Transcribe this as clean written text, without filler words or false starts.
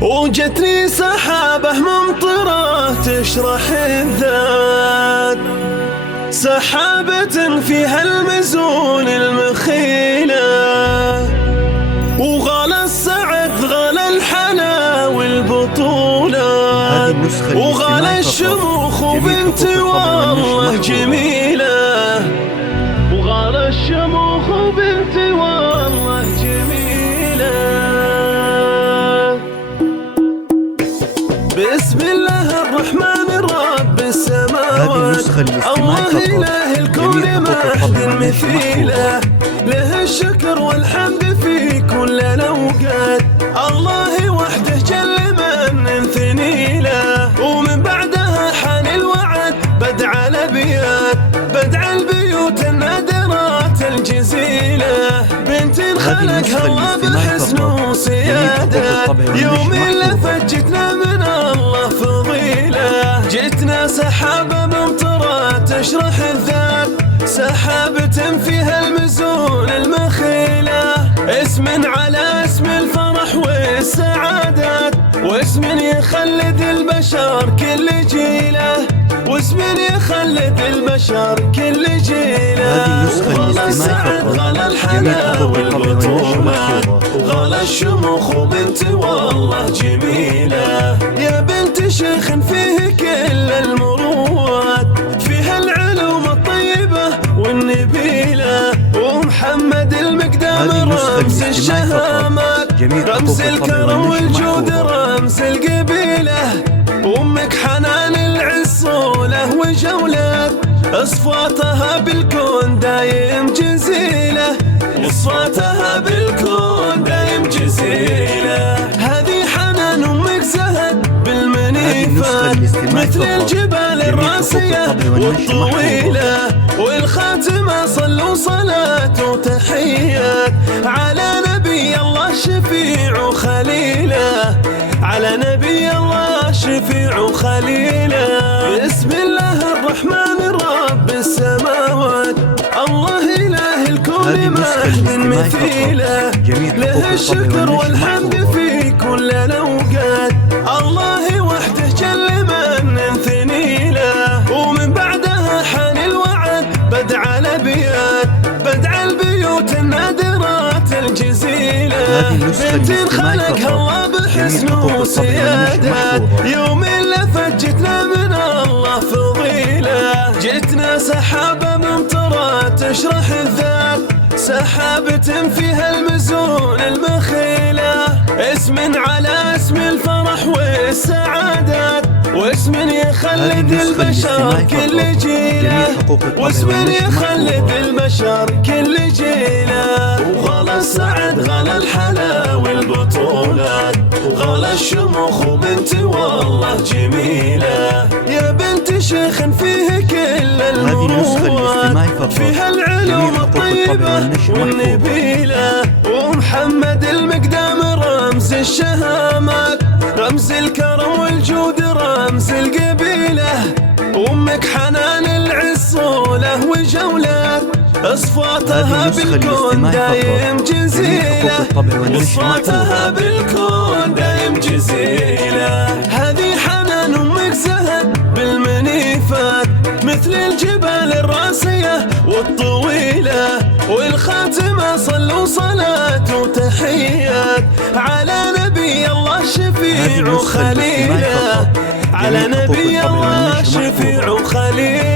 وجتني سحابة ممطرة تشرح الذات، سحابة فيها المزون المخيلة، وغلا السعد غلا الحلا والبطولة، وغلا الشموخ وبنت والله جميلة، وغلا الشموخ وبنت والله جميلة. بسم الله الرحمن الرب السماوات، الله إله الكون ما مثيله، له الشكر والحمد في كل الأوقات، الله وحده جل من ثني له، ومن بعدها حان الوعد بدع الأبيات، بدع البيوت النادرات الجزيلة، بنت خلقها الله بحسن وسيادة، يوم اللي فجتنا من الله فضيلة، جتنا سحابة ممطرة تشرح الذات، سحابة فيها المزون المخيلة، اسم على اسم الفرح والسعادات، واسم يخلد البشر كل جيله، واسم يخلد البشر كل جيله، وغلا السعد غلا الحلا والبطولات، وغلا الشموخ وبنت والله جميلة، يا بنت شيخ فيه كل المروات، فيها العلوم الطيبة والنبيلة، ومحمد المقدام رمز الشهامات، رمز الكرم والجود رمز القبيلة، وامك حنان العصولة وجولات، اصفاتها بالكون دايم جزيلة، اصفاتها بالكون دايم جزيلة، هذه حنان امك زهد بالمنيفات، مثل الجبال الراسية والطويلة، والخاتمة صلوا صلاة وتحيات على نبي الله شفيع وخليله، على نبي الله شفيع وخليله. بسم الله الرحمن الرب السماوات، الله إله الكون ما مثيله، له الشكر والحمد في كل الأوقات، الله وحده جل من ثني له، ومن بعدها حان الوعد بدع الأبيات، بدع البيوت النادرات الجزيلة، بنت خلقها الله بحسن وسيادة، يوم اللي فجتنا من الله فضيلة، جتنا سحابة ممطرة تشرح الذات، سحابة فيها المزون المخيلة، اسم على اسم الفرح والسعادات، واسم يخلد البشر كل جيله، واسم يخلد البشر كل جيله، وغلا السعد غلا الحلا والبطولات، وغلا الشموخ وبنت والله جميلة، يا بنت شيخ فيه كل المروات، فيها العلوم الطيبة والنبيلة، ومحمد المقدام رمز الشهامات، رمز الكرم والجود رمز القبيلة، وامك حنان العصولة وجولات، اصفاتها بالكون دايم جزيلة، اصفاتها بالكون دايم جزيلة، هذه حنان امك زهد بالمنيفات، مثل الجبال الراسية والطويلة، والخاتمة صلوا صلاة وتحيات على نبي الله شفيع وخليله، على نبي الله شفيع وخليله.